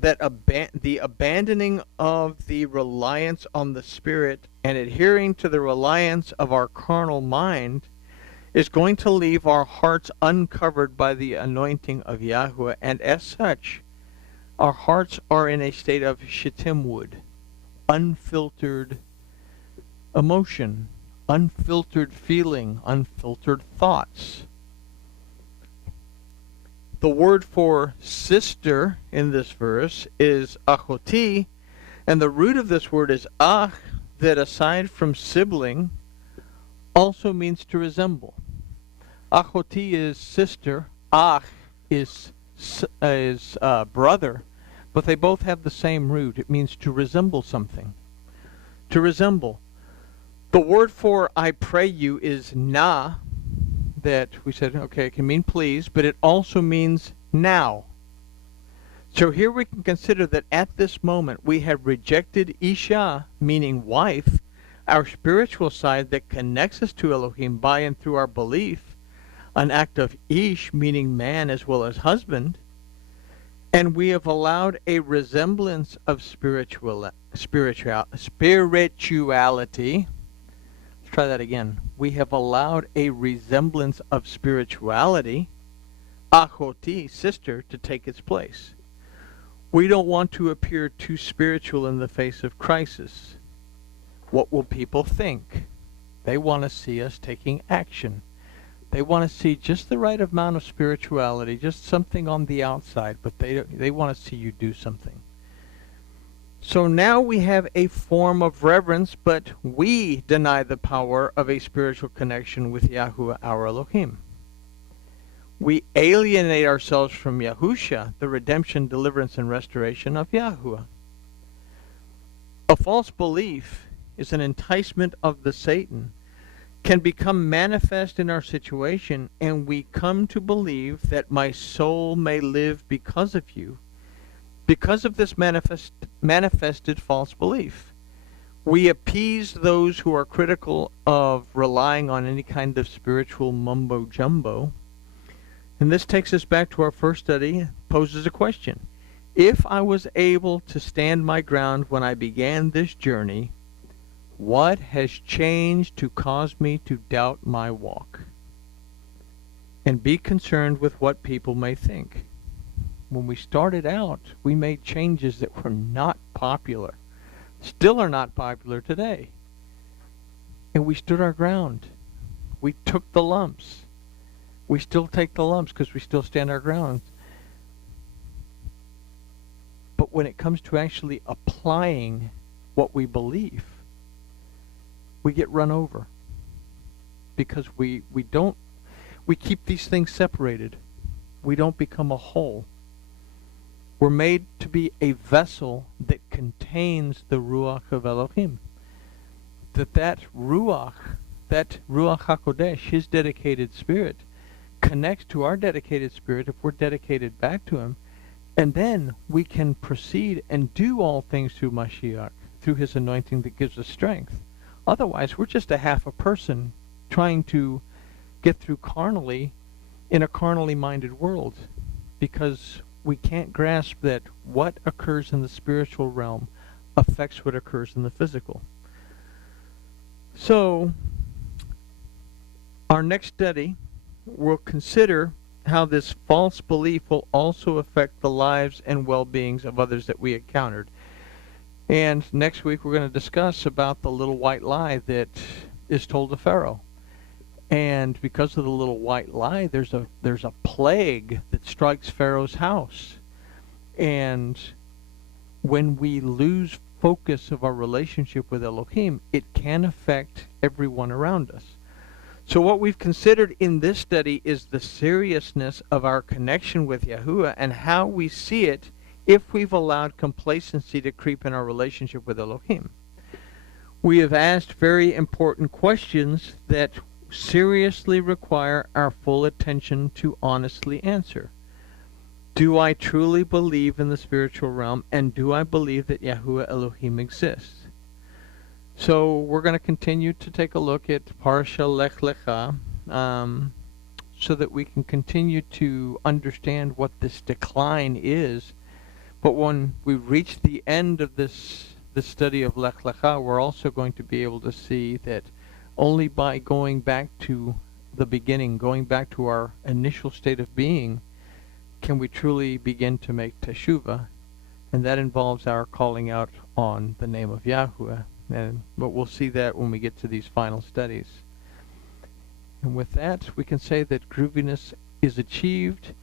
that the abandoning of the reliance on the Spirit and adhering to the reliance of our carnal mind is going to leave our hearts uncovered by the anointing of Yahuwah, and as such, our hearts are in a state of shittim wood, unfiltered emotion, unfiltered feeling, unfiltered thoughts. The word for sister in this verse is achoti, and the root of this word is ach, that aside from sibling, also means to resemble. Achoti is sister, ach is brother, but they both have the same root. It means to resemble something. To resemble. The word for I pray you is na, that we said, okay, it can mean please, but it also means now. So here we can consider that at this moment we have rejected Isha, meaning wife, our spiritual side that connects us to Elohim by and through our belief, an act of Ish, meaning man as well as husband, and we have allowed a resemblance of spirituality. Let's try that again. We have allowed a resemblance of spirituality, achoti, sister, to take its place. We don't want to appear too spiritual in the face of crisis. What will people think? They want to see us taking action. They want to see just the right amount of spirituality, just something on the outside, but they want to see you do something. So now we have a form of reverence, but we deny the power of a spiritual connection with Yahuwah, our Elohim. We alienate ourselves from Yahusha, the redemption, deliverance, and restoration of Yahuwah. A false belief is an enticement of the Satan, can become manifest in our situation, and we come to believe that my soul may live because of you. Because of this manifested false belief, we appease those who are critical of relying on any kind of spiritual mumbo-jumbo. And this takes us back to our first study, poses a question. If I was able to stand my ground when I began this journey, what has changed to cause me to doubt my walk and be concerned with what people may think? When we started out, we made changes that were not popular, still are not popular today. And we stood our ground. We took the lumps. We still take the lumps because we still stand our ground. But when it comes to actually applying what we believe, we get run over because we keep these things separated. We don't become a whole. We're made to be a vessel that contains the Ruach of Elohim. That Ruach HaKodesh, his dedicated spirit, connects to our dedicated spirit if we're dedicated back to him, and then we can proceed and do all things through Mashiach, through his anointing that gives us strength. Otherwise, we're just a half a person trying to get through carnally in a carnally minded world, because we can't grasp that what occurs in the spiritual realm affects what occurs in the physical. So, our next study will consider how this false belief will also affect the lives and well-beings of others that we encountered. And next week we're going to discuss about the little white lie that is told to Pharaoh. And because of the little white lie, there's a plague that strikes Pharaoh's house. And when we lose focus of our relationship with Elohim, it can affect everyone around us. So what we've considered in this study is the seriousness of our connection with Yahuwah and how we see it if we've allowed complacency to creep in our relationship with Elohim. We have asked very important questions that seriously require our full attention to honestly answer. Do I truly believe in the spiritual realm, and do I believe that Yahuwah Elohim exists? So we're going to continue to take a look at Parsha Lech-Lecha so that we can continue to understand what this decline is But when we reach the end of this study of Lech-Lecha, we're also going to be able to see that only by going back to the beginning, going back to our initial state of being, can we truly begin to make teshuvah, and that involves our calling out on the name of Yahuwah. But we'll see that when we get to these final studies. And with that, we can say that grooviness is achieved,